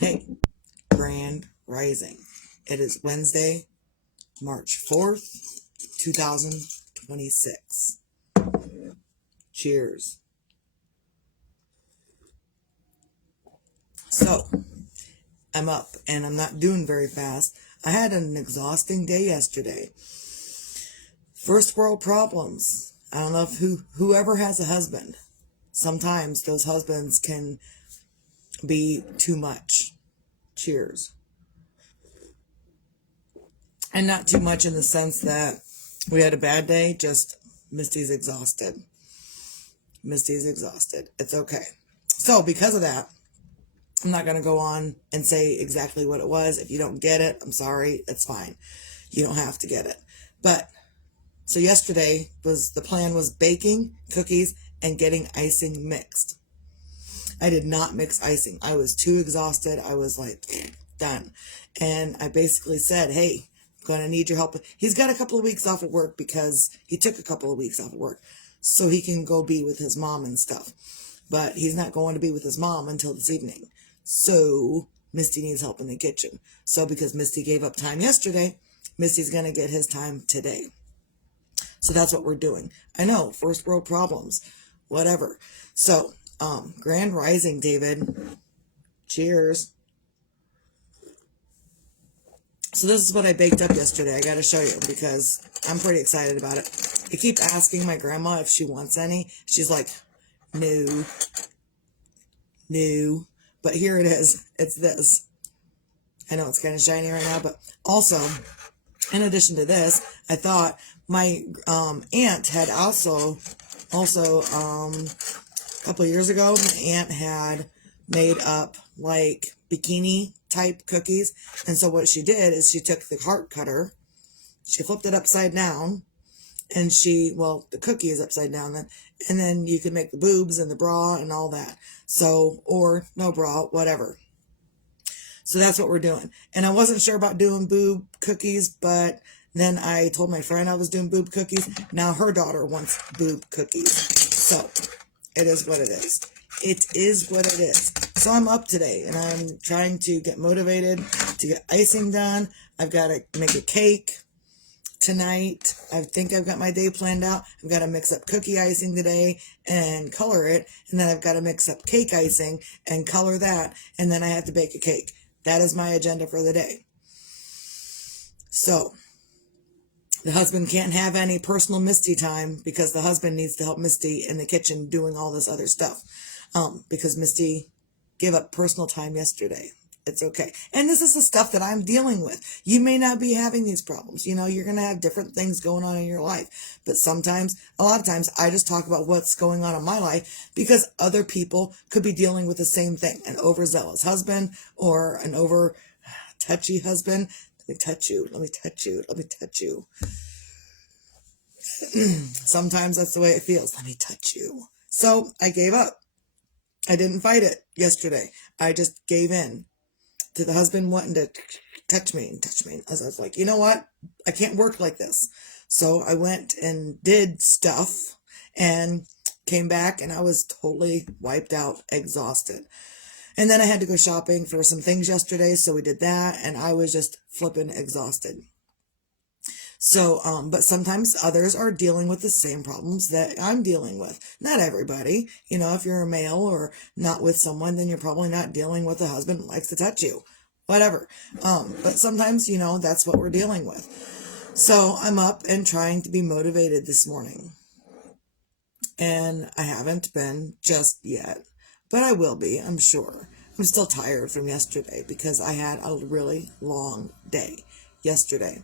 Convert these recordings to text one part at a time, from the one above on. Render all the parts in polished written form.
Hey, Grand Rising. It is Wednesday, March 4th, 2026. Cheers. So, I'm up and I'm not doing very fast. I had an exhausting day yesterday. First world problems. I don't know if whoever has a husband, sometimes those husbands can be too much. Cheers. And not too much in the sense that we had a bad day, just Misty's exhausted. Misty's exhausted. It's okay. So because of that, I'm not going to go on and say exactly what it was. If you don't get it, I'm sorry. It's fine. You don't have to get it. But so yesterday the plan was baking cookies and getting icing mixed. I did not mix icing. I was too exhausted. I was like, done. And I basically said, hey, I'm going to need your help. He's got a couple of weeks off of work because he took a couple of weeks off of work so he can go be with his mom and stuff. But he's not going to be with his mom until this evening. So Misty needs help in the kitchen. So because Misty gave up time yesterday, Misty's going to get his time today. So that's what we're doing. I know, first world problems, whatever. So, Grand Rising, David. Cheers. So this is what I baked up yesterday. I got to show you because I'm pretty excited about it. I keep asking my grandma if she wants any. She's like, no. But here it is. It's this. I know it's kind of shiny right now, but also, in addition to this, I thought my aunt had also a couple of years ago, my aunt had made up like bikini type cookies. And so what she did is she took the heart cutter, she flipped it upside down, and the cookie is upside down then, and then you can make the boobs and the bra and all that. So, or no bra, whatever. So that's what we're doing. And I wasn't sure about doing boob cookies, but then I told my friend I was doing boob cookies. Now her daughter wants boob cookies. So it is what it is. It is what it is. So I'm up today and I'm trying to get motivated to get icing done. I've got to make a cake tonight. I think I've got my day planned out. I've got to mix up cookie icing today and color it. And then I've got to mix up cake icing and color that. And then I have to bake a cake. That is my agenda for the day. So the husband can't have any personal Misty time because the husband needs to help Misty in the kitchen doing all this other stuff. Because Misty gave up personal time yesterday. It's okay. And this is the stuff that I'm dealing with. You may not be having these problems. You know, you're going to have different things going on in your life. But a lot of times, I just talk about what's going on in my life because other people could be dealing with the same thing. An overzealous husband or an over touchy husband. Let me touch you. Let me touch you. Let me touch you. Sometimes that's the way it feels. Let me touch you. So I gave up. I didn't fight it yesterday. I just gave in to the husband wanting to touch me. I was like, you know what? I can't work like this. So I went and did stuff and came back and I was totally wiped out, exhausted. And then I had to go shopping for some things yesterday. So we did that and I was just flipping exhausted. So, but sometimes others are dealing with the same problems that I'm dealing with. Not everybody. You know, if you're a male or not with someone, then you're probably not dealing with a husband who likes to touch you. Whatever. But sometimes, you know, that's what we're dealing with. So I'm up and trying to be motivated this morning. And I haven't been just yet. But I will be, I'm sure. I'm still tired from yesterday because I had a really long day yesterday.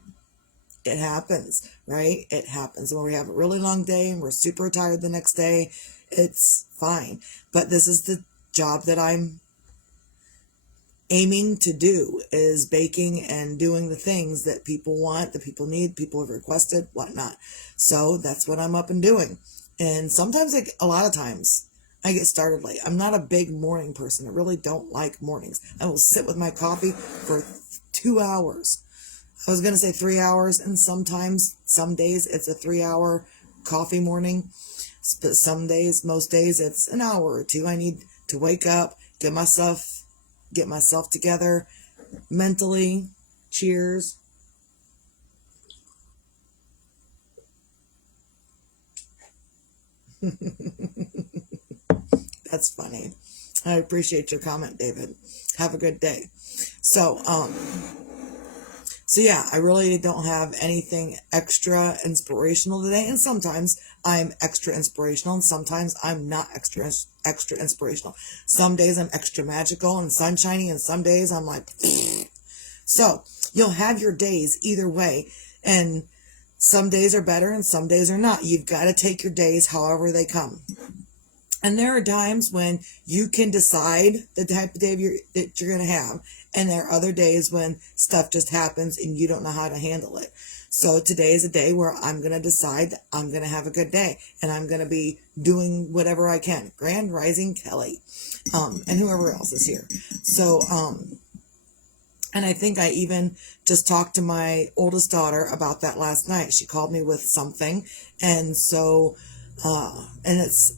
It happens, right? It happens. When we have a really long day and we're super tired the next day, it's fine. But this is the job that I'm aiming to do, is baking and doing the things that people want, that people need, people have requested, whatnot. So that's what I'm up and doing. And sometimes, a lot of times, I get started late. I'm not a big morning person. I really don't like mornings. I will sit with my coffee for 2 hours. I was going to say 3 hours, and sometimes, some days, it's a 3-hour coffee morning. But some days, most days, it's an hour or two. I need to wake up, get myself get myself together mentally. Cheers. That's funny. I appreciate your comment, David. Have a good day. So yeah, I really don't have anything extra inspirational today. And sometimes I'm extra inspirational and sometimes I'm not extra inspirational. Some days I'm extra magical and sunshiny and some days I'm like, so you'll have your days either way. And some days are better and some days are not. You've got to take your days however they come. And there are times when you can decide the type of day that you're going to have. And there are other days when stuff just happens and you don't know how to handle it. So today is a day where I'm going to decide that I'm going to have a good day. And I'm going to be doing whatever I can. Grand Rising Kelly. And whoever else is here. So, and I think I even just talked to my oldest daughter about that last night. She called me with something. And so, and it's,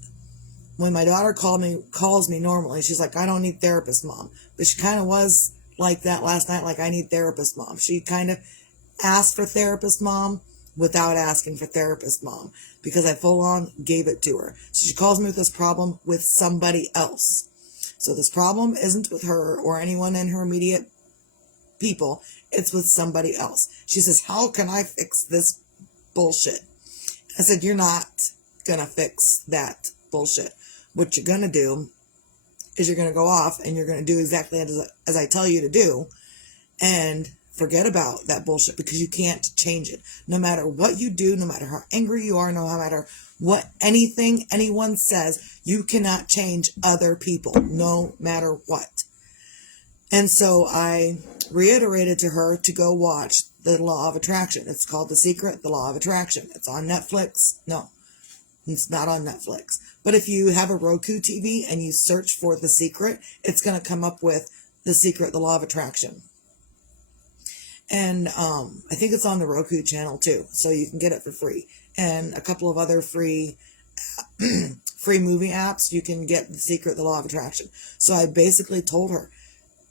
when my daughter calls me normally, she's like, I don't need therapist, Mom. But she kind of was like that last night, like, I need therapist, Mom. She kind of asked for therapist, Mom, without asking for therapist, Mom, because I full on gave it to her. So she calls me with this problem with somebody else. So this problem isn't with her or anyone in her immediate people. It's with somebody else. She says, how can I fix this bullshit? I said, you're not going to fix that bullshit. What you're going to do is you're going to go off and you're going to do exactly as I tell you to do and forget about that bullshit because you can't change it. No matter what you do, no matter how angry you are, no matter what anything anyone says, you cannot change other people, no matter what. And so I reiterated to her to go watch The Law of Attraction. It's called The Secret, The Law of Attraction. It's on Netflix. No, it's not on Netflix. But if you have a Roku TV and you search for The Secret, it's going to come up with The Secret, The Law of Attraction. And I think it's on the Roku channel too, so you can get it for free. And a couple of other free movie apps, you can get The Secret, The Law of Attraction. So I basically told her,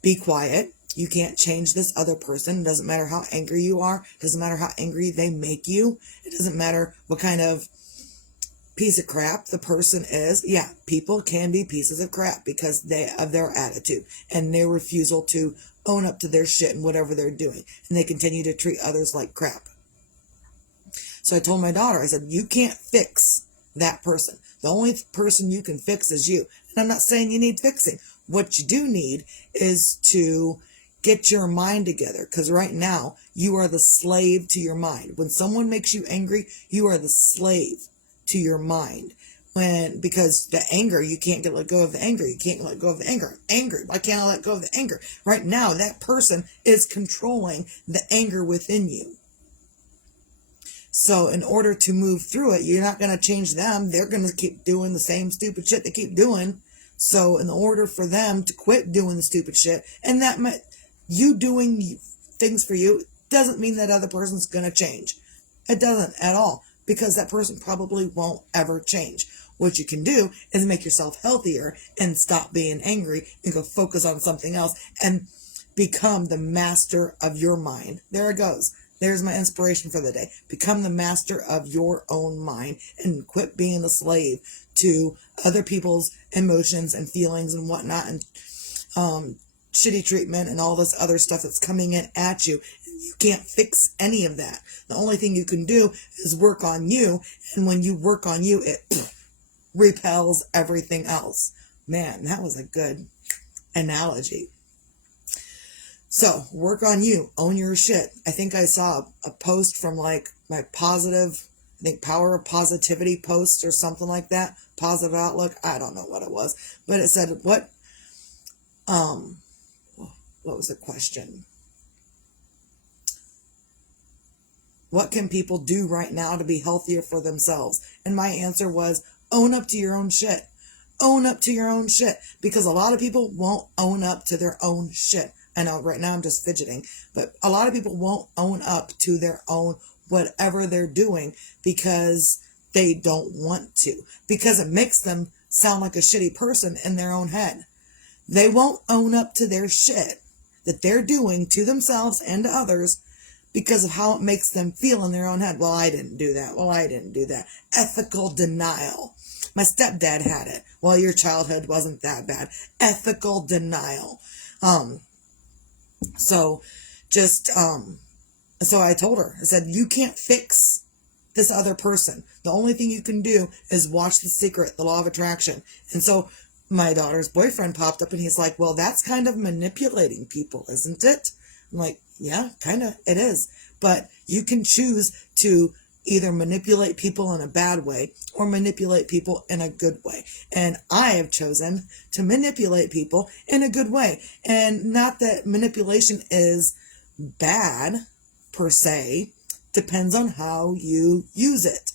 be quiet. You can't change this other person. It doesn't matter how angry you are. It doesn't matter how angry they make you. It doesn't matter what kind of piece of crap the person is. Yeah, people can be pieces of crap because of their attitude and their refusal to own up to their shit and whatever they're doing. And they continue to treat others like crap. So I told my daughter, I said, you can't fix that person. The only person you can fix is you. And I'm not saying you need fixing. What you do need is to get your mind together, because right now you are the slave to your mind. When someone makes you angry, you are the slave to your mind. Because the anger, you can't let go of the anger. You can't let go of the anger. I'm angry. Why can't I let go of the anger? Right now, that person is controlling the anger within you. So in order to move through it, you're not going to change them. They're going to keep doing the same stupid shit they keep doing. So in order for them to quit doing the stupid shit, and that you doing things for you doesn't mean that other person's going to change. It doesn't at all, because that person probably won't ever change. What you can do is make yourself healthier and stop being angry and go focus on something else and become the master of your mind. There it goes. There's my inspiration for the day. Become the master of your own mind and quit being a slave to other people's emotions and feelings and whatnot and shitty treatment and all this other stuff that's coming in at you. You can't fix any of that. The only thing you can do is work on you. And when you work on you, it repels everything else. Man, that was a good analogy. So, work on you. Own your shit. I think I saw a post from like my Power of Positivity post or something like that. Positive Outlook. I don't know what it was. But it said, what was the question? What can people do right now to be healthier for themselves? And my answer was, own up to your own shit. Own up to your own shit. Because a lot of people won't own up to their own shit. I know right now I'm just fidgeting, but a lot of people won't own up to their own whatever they're doing because they don't want to. Because it makes them sound like a shitty person in their own head. They won't own up to their shit that they're doing to themselves and to others because of how it makes them feel in their own head. Well, I didn't do that. Well, I didn't do that. Ethical denial. My stepdad had it. Well, your childhood wasn't that bad. Ethical denial. So I told her, I said, you can't fix this other person. The only thing you can do is watch The Secret, The Law of Attraction. And so my daughter's boyfriend popped up and he's like, well, that's kind of manipulating people, isn't it? I'm like, yeah, kind of, it is. But you can choose to either manipulate people in a bad way or manipulate people in a good way. And I have chosen to manipulate people in a good way. And not that manipulation is bad per se, depends on how you use it.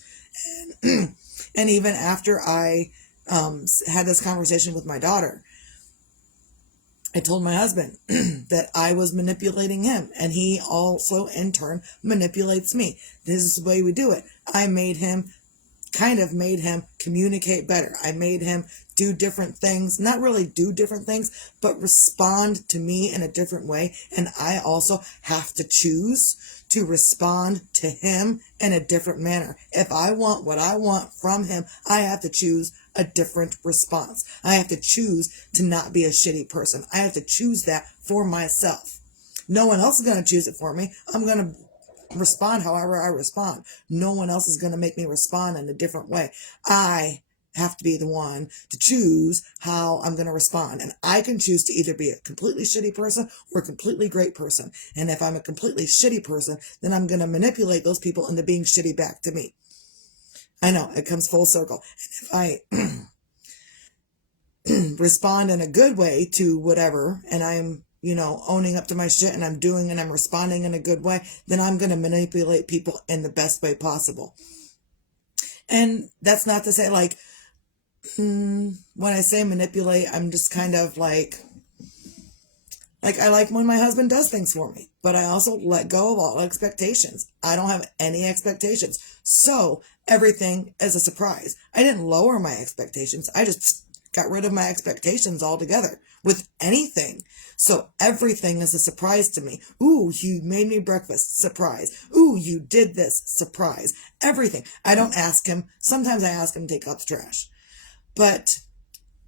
And even after I had this conversation with my daughter, I told my husband that I was manipulating him, and he also in turn manipulates me. This is the way we do it. I made him communicate better. I made him do different things, not really do different things, but respond to me in a different way. And I also have to choose to respond to him in a different manner. If I want what I want from him, I have to choose a different response. I have to choose to not be a shitty person. I have to choose that for myself. No one else is going to choose it for me. I'm going to respond however I respond. No one else is going to make me respond in a different way. I have to be the one to choose how I'm going to respond. And I can choose to either be a completely shitty person or a completely great person. And if I'm a completely shitty person, then I'm going to manipulate those people into being shitty back to me. I know, it comes full circle. And if I respond in a good way to whatever, and I'm, owning up to my shit and I'm doing and I'm responding in a good way, then I'm going to manipulate people in the best way possible. And that's not to say when I say manipulate, I'm just kind of like I like when my husband does things for me, but I also let go of all expectations. I don't have any expectations. So everything is a surprise. I didn't lower my expectations. I just got rid of my expectations altogether with anything. So everything is a surprise to me. Ooh, you made me breakfast. Surprise. Ooh, you did this. Surprise. Everything. I don't ask him. Sometimes I ask him to take out the trash. But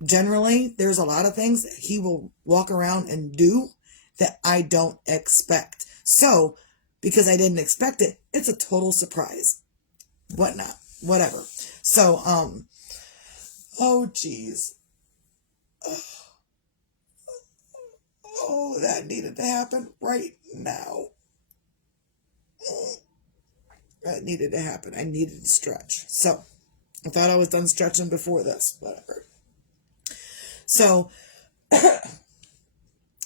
generally, there's a lot of things that he will walk around and do that I don't expect. So, because I didn't expect it, it's a total surprise. Whatnot. Whatever. So, oh, geez. Oh, that needed to happen right now. That needed to happen. I needed to stretch. So, I thought I was done stretching before this. Whatever. So,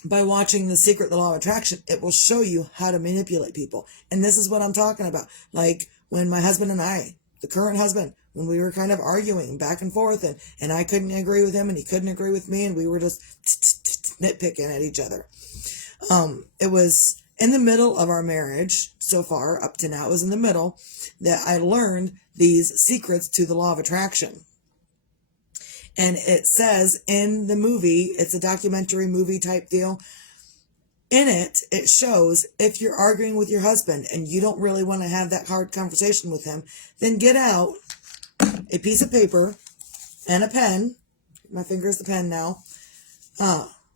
by watching The Secret, The Law of Attraction, it will show you how to manipulate people. And this is what I'm talking about. Like when my husband and I, the current husband, when we were kind of arguing back and forth and I couldn't agree with him and he couldn't agree with me and we were just nitpicking at each other. It was in the middle of our marriage so far, up to now, it was in the middle that I learned these secrets to the Law of Attraction. And it says in the movie, it's a documentary movie type deal. In it, it shows if you're arguing with your husband and you don't really want to have that hard conversation with him, then get out a piece of paper and a pen. My finger is the pen now.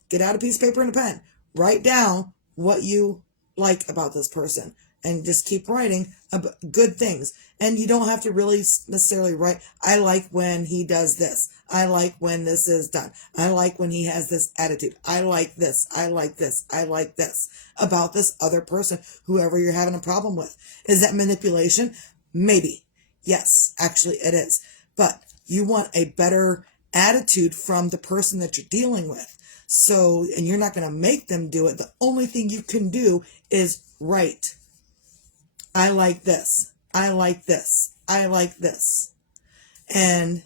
Get out a piece of paper and a pen. Write down what you like about this person and just keep writing about good things. And you don't have to really necessarily write, I like when he does this. I like when this is done. I like when he has this attitude. I like this. I like this. I like this about this other person, whoever you're having a problem with. Is that manipulation? Maybe. Yes, actually it is. But you want a better attitude from the person that you're dealing with. So, and you're not going to make them do it. The only thing you can do is write. I like this. I like this. I like this. And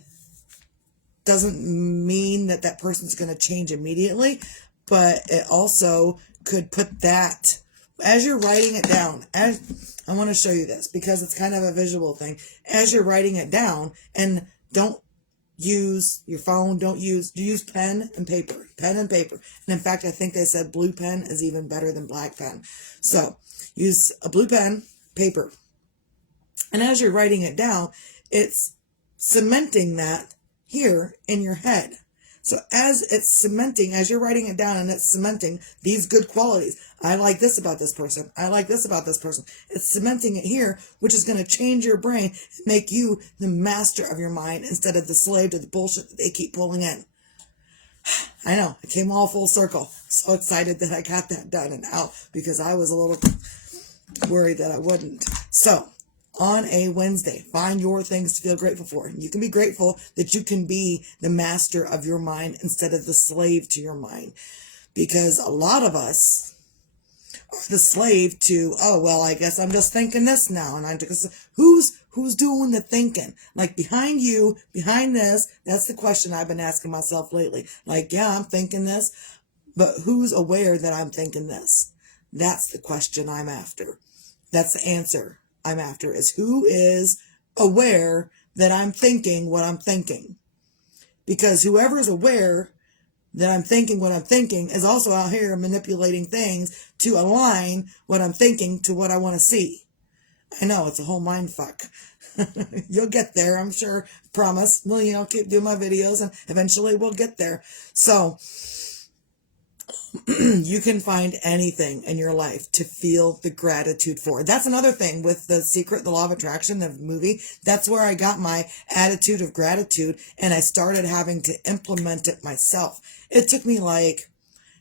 doesn't mean that that person's going to change immediately, but it also could put that, as you're writing it down, I want to show you this because it's kind of a visual thing. As you're writing it down, and don't use your phone. Don't use pen and paper. Pen and paper. And in fact, I think they said blue pen is even better than black pen. So use a blue pen, paper. And as you're writing it down, it's cementing that here in your head. So as it's cementing, as you're writing it down and it's cementing these good qualities. I like this about this person. I like this about this person. It's cementing it here, which is going to change your brain and make you the master of your mind instead of the slave to the bullshit that they keep pulling in. I know, it came all full circle. So excited that I got that done and out because I was a little worried that I wouldn't. So, on a Wednesday, find your things to feel grateful for. You can be grateful that you can be the master of your mind instead of the slave to your mind. Because a lot of us are the slave to, oh, well, I guess I'm just thinking this now. And I'm just, who's doing the thinking? Like behind you, behind this, that's the question I've been asking myself lately. Like, yeah, I'm thinking this, but who's aware that I'm thinking this? That's the question I'm after. That's the answer I'm after, is who is aware that I'm thinking what I'm thinking. Because whoever is aware that I'm thinking what I'm thinking is also out here manipulating things to align what I'm thinking to what I want to see. I know, it's a whole mind fuck. You'll get there, I'm sure. Promise. Well, I'll keep doing my videos and eventually we'll get there. So, you can find anything in your life to feel the gratitude for. That's another thing with The Secret, the Law of Attraction, the movie. That's where I got my attitude of gratitude and I started having to implement it myself. It took me like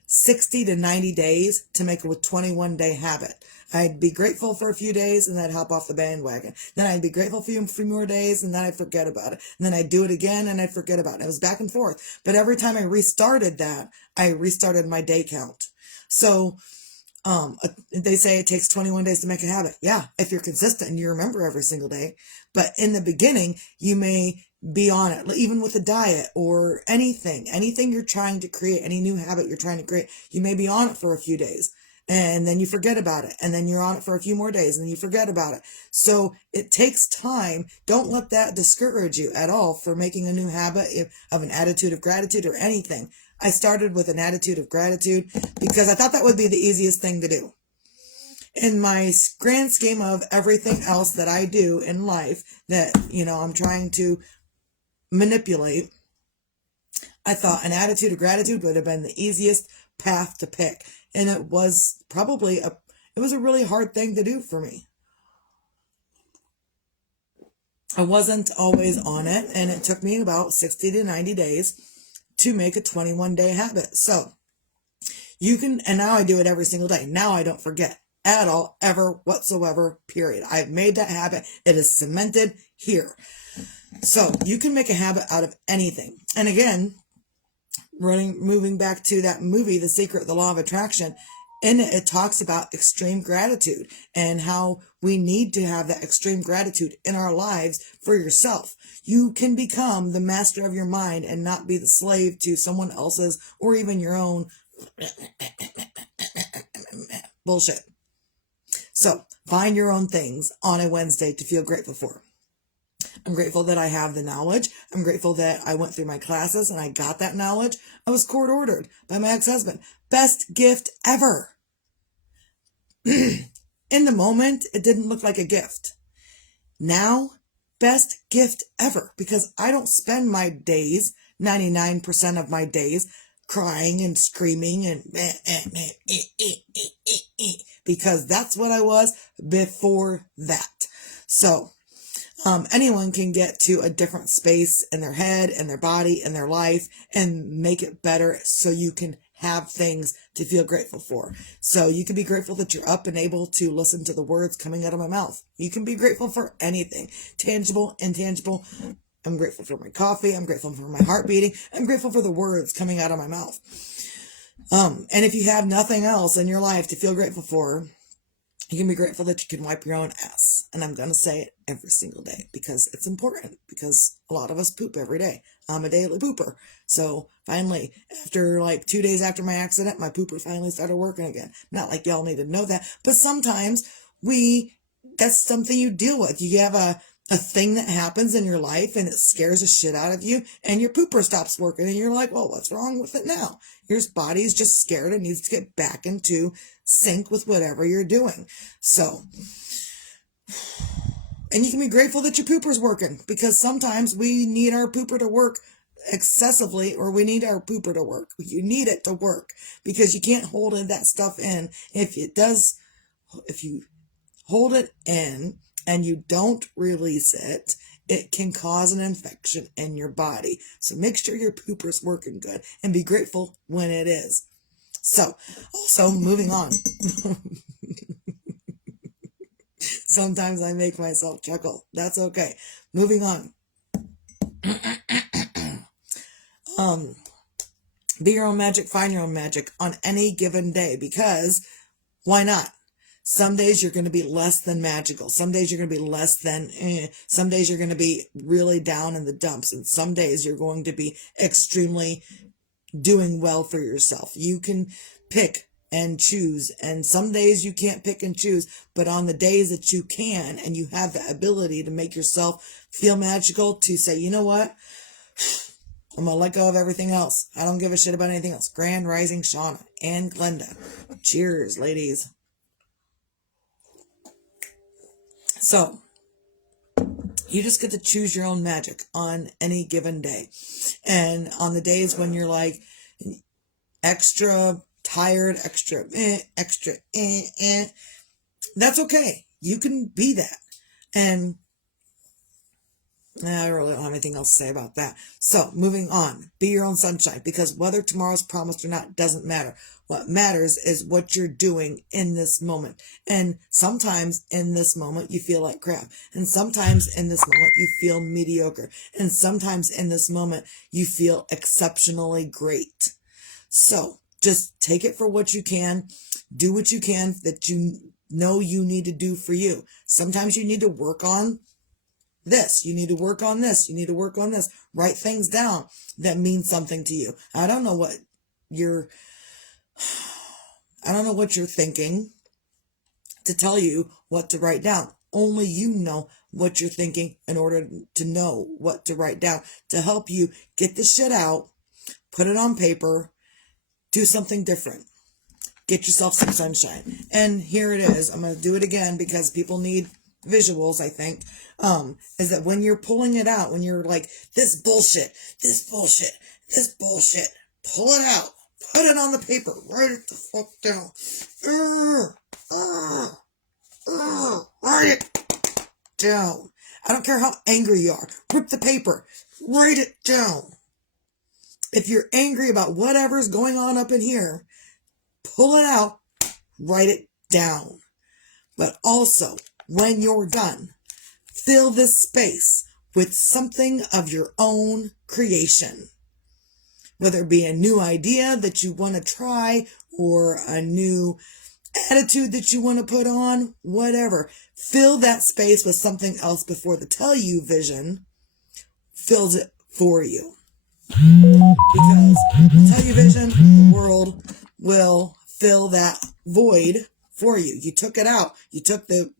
60 to 90 days to make a 21-day habit. I'd be grateful for a few days and then I'd hop off the bandwagon. Then I'd be grateful for a few more days and then I'd forget about it. And then I'd do it again and I'd forget about it. It was back and forth. But every time I restarted that, I restarted my day count. So they say it takes 21 days to make a habit. Yeah, if you're consistent and you remember every single day. But in the beginning, you may be on it, even with a diet or anything you're trying to create, any new habit you're trying to create, you may be on it for a few days and then you forget about it. And then you're on it for a few more days and then you forget about it. So it takes time. Don't let that discourage you at all for making a new habit of an attitude of gratitude or anything. I started with an attitude of gratitude because I thought that would be the easiest thing to do. In my grand scheme of everything else that I do in life that, I'm trying to manipulate, I thought an attitude of gratitude would have been the easiest path to pick. And it was probably it was a really hard thing to do for me. I wasn't always on it, and it took me about 60 to 90 days to make a 21-day habit. So you can, and now I do it every single day. Now I don't forget at all, ever, whatsoever, period. I've made that habit. It is cemented here. So you can make a habit out of anything. And again, moving back to that movie, The Secret, the Law of Attraction, in it, it talks about extreme gratitude and how we need to have that extreme gratitude in our lives for yourself. You can become the master of your mind and not be the slave to someone else's or even your own bullshit. So find your own things on a Wednesday to feel grateful for. I'm grateful that I have the knowledge. I'm grateful that I went through my classes and I got that knowledge. I was court ordered by my ex-husband. Best gift ever. In the moment, it didn't look like a gift. Now, best gift ever, because I don't spend my days, 99% of my days, crying and screaming and because that's what I was before that. So, anyone can get to a different space in their head and their body and their life and make it better so you can have things to feel grateful for. So you can be grateful that you're up and able to listen to the words coming out of my mouth. You can be grateful for anything, tangible, intangible. I'm grateful for my coffee. I'm grateful for my heart beating. I'm grateful for the words coming out of my mouth. And if you have nothing else in your life to feel grateful for, you can be grateful that you can wipe your own ass. And I'm going to say it every single day because it's important, because a lot of us poop every day. I'm a daily pooper. So finally, after like 2 days after my accident, my pooper finally started working again. Not like y'all need to know that, but sometimes that's something you deal with. You have a thing that happens in your life and it scares the shit out of you and your pooper stops working and you're like, well, what's wrong with it now? Your body's just scared and needs to get back into sync with whatever you're doing. So, and you can be grateful that your pooper's working, because sometimes we need our pooper to work excessively, or we need our pooper to work. You need it to work, because you can't hold that stuff in. If you hold it in and you don't release it, it can cause an infection in your body. So make sure your pooper's working good and be grateful when it is. So, also moving on. Sometimes I make myself chuckle. That's okay. Moving on. Be your own magic, find your own magic on any given day, because why not? Some days you're going to be less than magical. Some days you're going to be less than, some days you're going to be really down in the dumps. And some days you're going to be extremely doing well for yourself. You can pick and choose. And some days you can't pick and choose, but on the days that you can, and you have the ability to make yourself feel magical, to say, you know what? I'm going to let go of everything else. I don't give a shit about anything else. Grand Rising Shauna and Glenda. Cheers, ladies. So, you just get to choose your own magic on any given day. And on the days when you're like extra tired, extra, that's okay. You can be that. And I really don't have anything else to say about that. So, moving on. Be your own sunshine, because whether tomorrow's promised or not doesn't matter. What matters is what you're doing in this moment. And sometimes in this moment you feel like crap. And sometimes in this moment you feel mediocre. And sometimes in this moment you feel exceptionally great. So, just take it for what you can. Do what you can that you know you need to do for you. Sometimes you need to work on this. You need to work on this. You need to work on this. Write things down that mean something to you. I don't know what you're thinking to tell you what to write down. Only you know what you're thinking in order to know what to write down, to help you get the shit out, put it on paper, do something different. Get yourself some sunshine. And here it is. I'm going to do it again because people need visuals, I think, is that when you're pulling it out, when you're like, this bullshit, pull it out, put it on the paper, write it the fuck down, write it down. I don't care how angry you are, rip the paper, write it down. If you're angry about whatever's going on up in here, pull it out, write it down. But also, when you're done, fill this space with something of your own creation. Whether it be a new idea that you want to try, or a new attitude that you want to put on, whatever. Fill that space with something else before the Tell You vision fills it for you. Because the Tell You vision, the world will fill that void for you. You took it out. You took the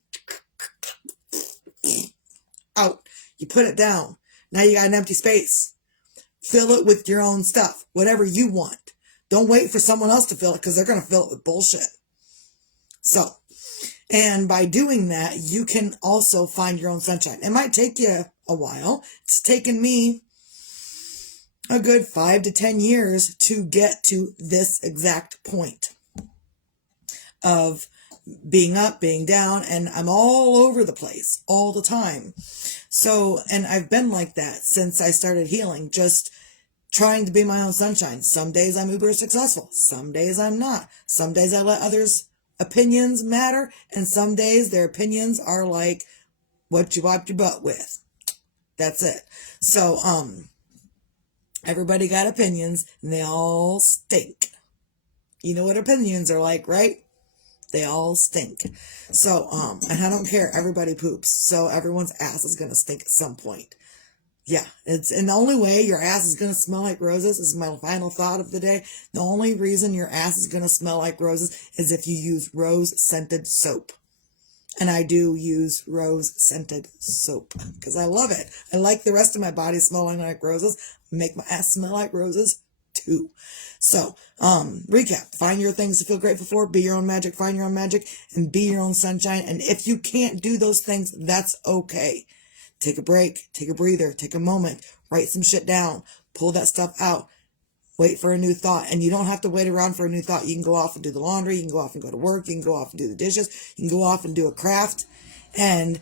out. You put it down. Now you got an empty space. Fill it with your own stuff. Whatever you want. Don't wait for someone else to fill it, because they're going to fill it with bullshit. So, and by doing that, you can also find your own sunshine. It might take you a while. It's taken me a good 5 to 10 years to get to this exact point of being up, being down, and I'm all over the place all the time. So, and I've been like that since I started healing, just trying to be my own sunshine. Some days I'm uber successful. Some days I'm not. Some days I let others' opinions matter, and some days their opinions are like what you wipe your butt with. That's it. So, everybody got opinions, and they all stink. You know what opinions are like, right? They all stink. So, and I don't care. Everybody poops. So everyone's ass is going to stink at some point. Yeah. And the only way your ass is going to smell like roses is my final thought of the day. The only reason your ass is going to smell like roses is if you use rose scented soap. And I do use rose scented soap because I love it. I like the rest of my body smelling like roses. Make my ass smell like roses too. So, recap. Find your things to feel grateful for. Be your own magic. Find your own magic. And be your own sunshine. And if you can't do those things, that's okay. Take a break. Take a breather. Take a moment. Write some shit down. Pull that stuff out. Wait for a new thought. And you don't have to wait around for a new thought. You can go off and do the laundry. You can go off and go to work. You can go off and do the dishes. You can go off and do a craft. And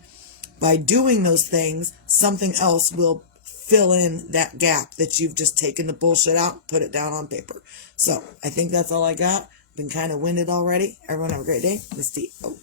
by doing those things, something else will fill in that gap that you've just taken the bullshit out, put it down on paper. So I think that's all I got. Been kind of winded already. Everyone have a great day. Misty out.